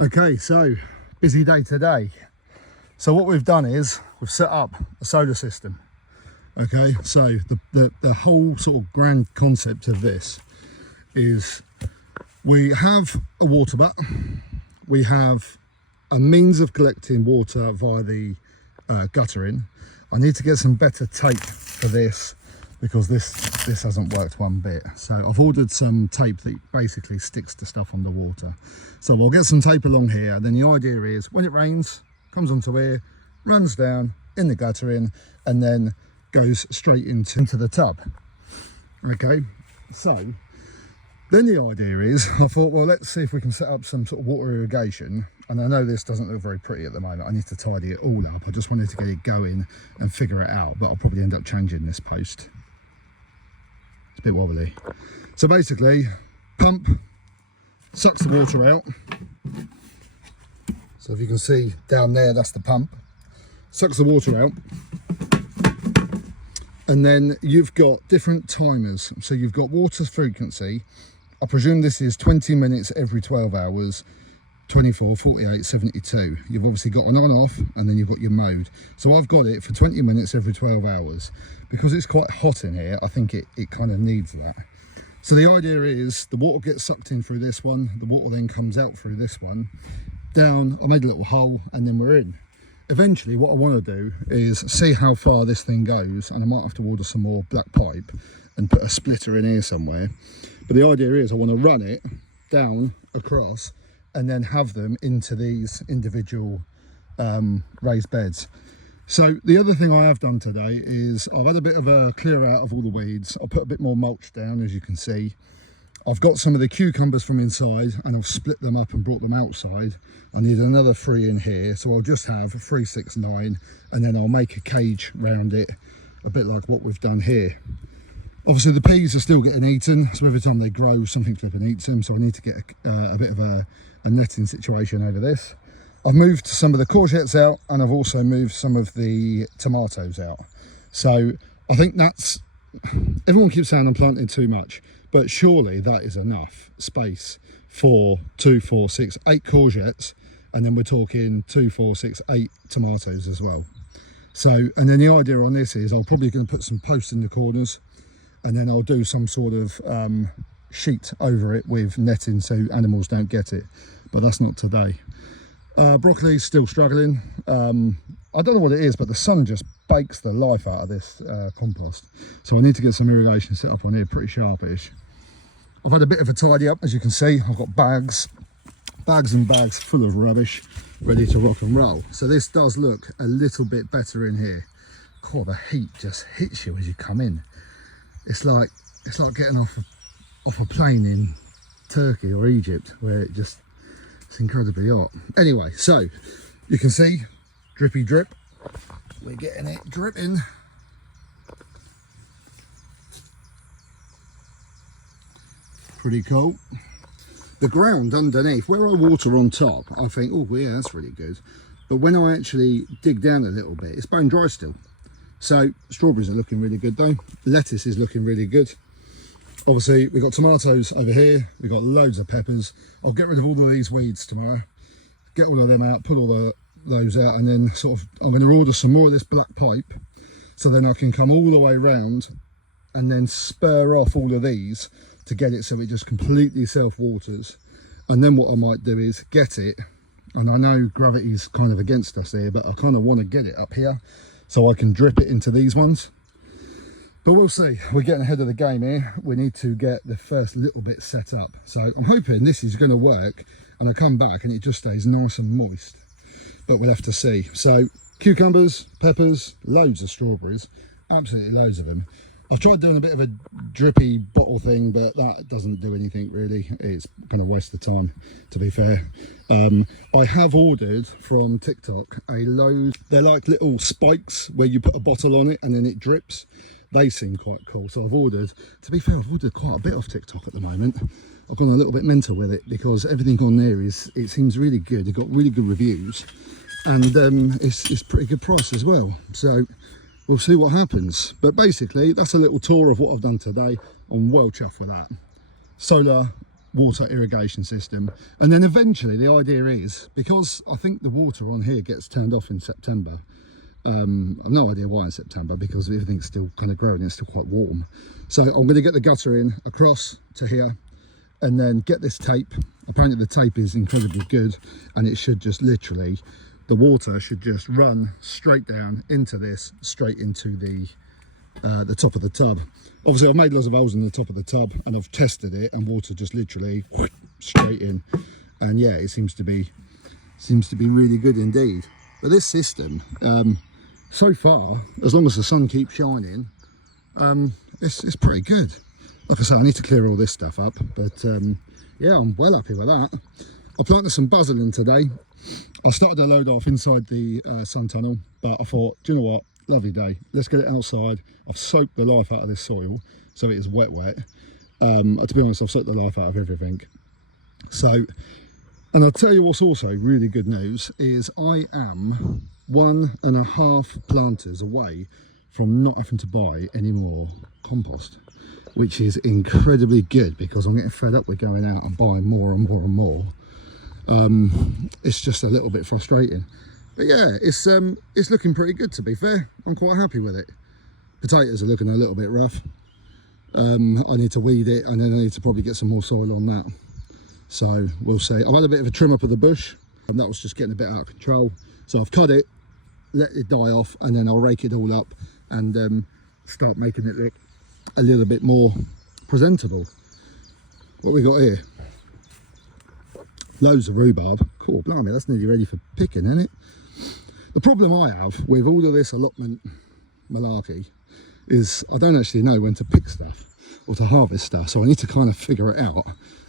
Okay, so busy day today. So what we've done is we've set up a solar system. Okay, so the whole sort of grand concept of this is we have a water butt, we have a means of collecting water via the guttering. I need to get some better tape for this because this hasn't worked one bit. So I've ordered some tape that basically sticks to stuff underwater. So I'll get some tape along here, and then the idea is when it rains, comes onto here, runs down in the guttering, and then goes straight into the tub. Okay, so then the idea is, I thought, well, let's see if we can set up some sort of water irrigation. And I know this doesn't look very pretty at the moment. I need to tidy it all up. I just wanted to get it going and figure it out, but I'll probably end up changing this post. It's a bit wobbly. So basically, pump sucks the water out. So if you can see down there, that's the pump. Sucks the water out. And then you've got different timers. So you've got water frequency. I presume this is 20 minutes every 12 hours, 24, 48, 72. You've obviously got an on-off, and then you've got your mode. So I've got it for 20 minutes every 12 hours. Because it's quite hot in here, I think it kind of needs that. So the idea is the water gets sucked in through this one, the water then comes out through this one, down, I made a little hole, and then we're in. Eventually what I want to do is see how far this thing goes, and I might have to order some more black pipe and put a splitter in here somewhere. But the idea is I want to run it down across and then have them into these individual raised beds. So the other thing I have done today is I've had a bit of a clear out of all the weeds. I'll put a bit more mulch down, as you can see. I've got some of the cucumbers from inside and I've split them up and brought them outside. I need another 3 in here, so I'll just have 3, 6, 9, and then I'll make a cage round it, a bit like what we've done here. Obviously the peas are still getting eaten, so every time they grow something flipping eats them, so I need to get a bit of a netting situation over this. I've moved some of the courgettes out, and I've also moved some of the tomatoes out. So I think that's, everyone keeps saying I'm planting too much, but surely that is enough space for 2, 4, 6, 8 courgettes, and then we're talking 2, 4, 6, 8 tomatoes as well. So, and then the idea on this is I'm probably going to put some posts in the corners, and then I'll do some sort of sheet over it with netting so animals don't get it, but that's not today. Broccoli's still struggling. I don't know what it is, but the sun just bakes the life out of this compost. So I need to get some irrigation set up on here, pretty sharpish. I've had a bit of a tidy up, as you can see. I've got bags and bags full of rubbish ready to rock and roll. So this does look a little bit better in here. God, the heat just hits you as you come in. It's like getting off a plane in Turkey or Egypt, where it's incredibly hot. Anyway, so you can see drippy drip. We're getting it dripping. Pretty cool. The ground underneath, where I water on top, I think, oh yeah, that's really good. But when I actually dig down a little bit, it's bone dry still. So strawberries are looking really good though. Lettuce is looking really good. Obviously we've got tomatoes over here, we've got loads of peppers. I'll get rid of all of these weeds tomorrow, get all of them out, put all those out, and then sort of I'm going to order some more of this black pipe, so then I can come all the way around and then spur off all of these to get it so it just completely self-waters. And then what I might do is get it, and I know gravity's kind of against us here, but I kind of want to get it up here so I can drip it into these ones. But we'll see. We're getting ahead of the game here. We need to get the first little bit set up. So I'm hoping this is going to work and I come back and it just stays nice and moist. But we'll have to see. So cucumbers, peppers, loads of strawberries, absolutely loads of them. I've tried doing a bit of a drippy bottle thing, but that doesn't do anything really. It's going to waste the time, to be fair. I have ordered from TikTok a load. They're like little spikes where you put a bottle on it and then it drips. They seem quite cool, so I've ordered. To be fair, I've ordered quite a bit off TikTok at the moment. I've gone a little bit mental with it because everything on there it seems really good. They've got really good reviews, and it's pretty good price as well. So we'll see what happens. But basically, that's a little tour of what I've done today. I'm well chuffed with that. Solar water irrigation system. And then eventually the idea is, because I think the water on here gets turned off in September, I've no idea why in September, because everything's still kind of growing, it's still quite warm. So I'm going to get the gutter in across to here and then get this tape. Apparently the tape is incredibly good, and it should just literally, the water should just run straight down into this, straight into the top of the tub. Obviously I've made lots of holes in the top of the tub and I've tested it, and water just literally straight in, and yeah, it seems to be really good indeed. But this system, so far, as long as the sun keeps shining, it's pretty good. Like I say, I need to clear all this stuff up, but yeah, I'm well happy with that. I planted some basil in today. I started to load off inside the sun tunnel, but I thought, do you know what, lovely day, let's get it outside. I've soaked the life out of this soil, so it is wet. To be honest, I've soaked the life out of everything. So, and I'll tell you what's also really good news is I am 1.5 planters away from not having to buy any more compost, which is incredibly good, because I'm getting fed up with going out and buying more and more and more. It's just a little bit frustrating, but yeah, it's looking pretty good, to be fair. I'm quite happy with it. Potatoes are looking a little bit rough. I need to weed it, and then I need to probably get some more soil on that. So we'll see. I've had a bit of a trim up of the bush, and that was just getting a bit out of control. So I've cut it, let it die off, and then I'll rake it all up and start making it look a little bit more presentable. What we got here? Loads of rhubarb. Cool, blimey, that's nearly ready for picking, isn't it? The problem I have with all of this allotment malarkey is I don't actually know when to pick stuff or to harvest stuff, so I need to kind of figure it out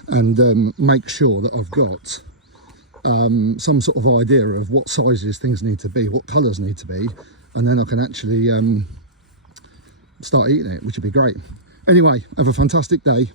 and make sure that I've got some sort of idea of what sizes things need to be, what colours need to be, and then I can actually start eating it, which would be great. Anyway, have a fantastic day.